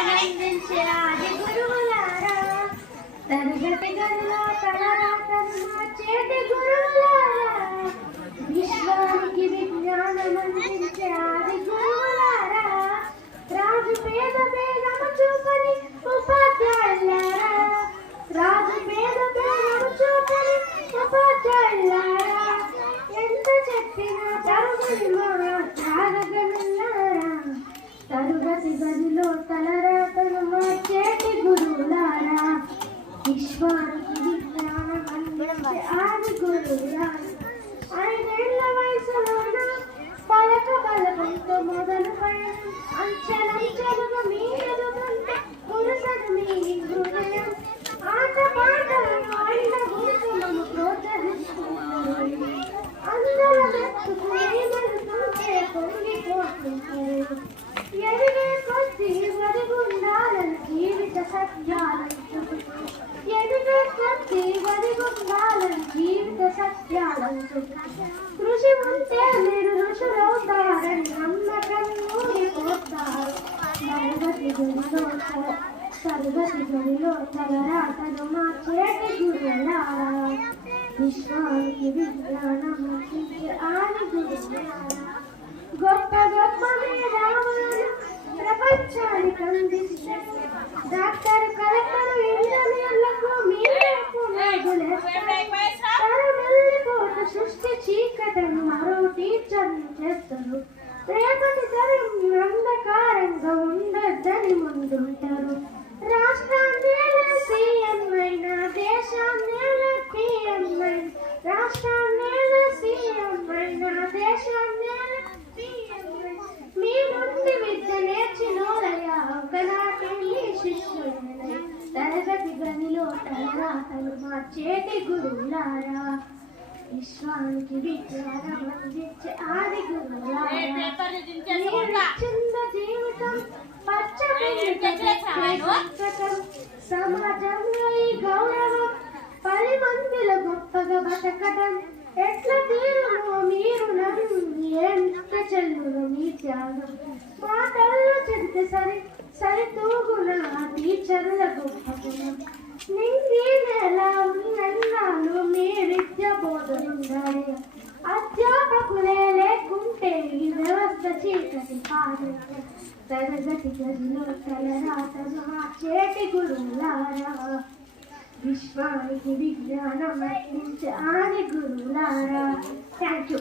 అందించే ఆది గురువులారా. తరగతి గురువులారా. విశ్వానికి ಋಷಿ ಮುಂತೆ ನೀರು ಋಷರೌದ್ದಾರೆ ನಮ್ಮ ಕಣ್ಣೂರಿ ಹೋಗ್ತಾರೆ ಸರ್ವತಿ ಗುರು ಸರ್ವತಿ ಗುರು ತಗರಾಟದು ಮಾಚೇಟಿ ಗುರುಳ విశ్వానికి విజ్ఞానం గొప్ప గొప్ప మేధావులను ప్రపంచానికి అందిస్తారు డాక్టర్ కలెక్టర్ ఇంజనీర్లకు సృష్టి చీకటను మరో టీచర్ని చేస్తారు రేపటి తరం అంధకారంగా ఉండద్దని ముందుంటారు ఒకనాటి మీ తరగతి గదిలో తలరాతలు మార్చేటి గురువులారా విశ్వానికి విజ్ఞానం అందించే ఆది గురువులారా చిన్న జీవితం పచ్చ సమాజంలో ఈ గౌరవం పది మందిలో గొప్పగా బతకడం ఎట్ల తీరును మీరు నన్ను ఎంత చెల్లును మీ త్యాగం మాటల్లో చెబితే సరే సరితూగున ఆ టీచర్ల గొప్పతనం నింగి నెల ఉన్నన్నాళ్ళు మీ విద్య బోధనుండాలి అధ్యాపకులే లేకుంటే ఈ వ్యవస్థ చీకటి కాదు తరగతి గదిలో తలరాతను గురువులారా విశ్వానికి విజ్ఞానం అందించే ఆది గురువులారా థ్యాంక్ యూ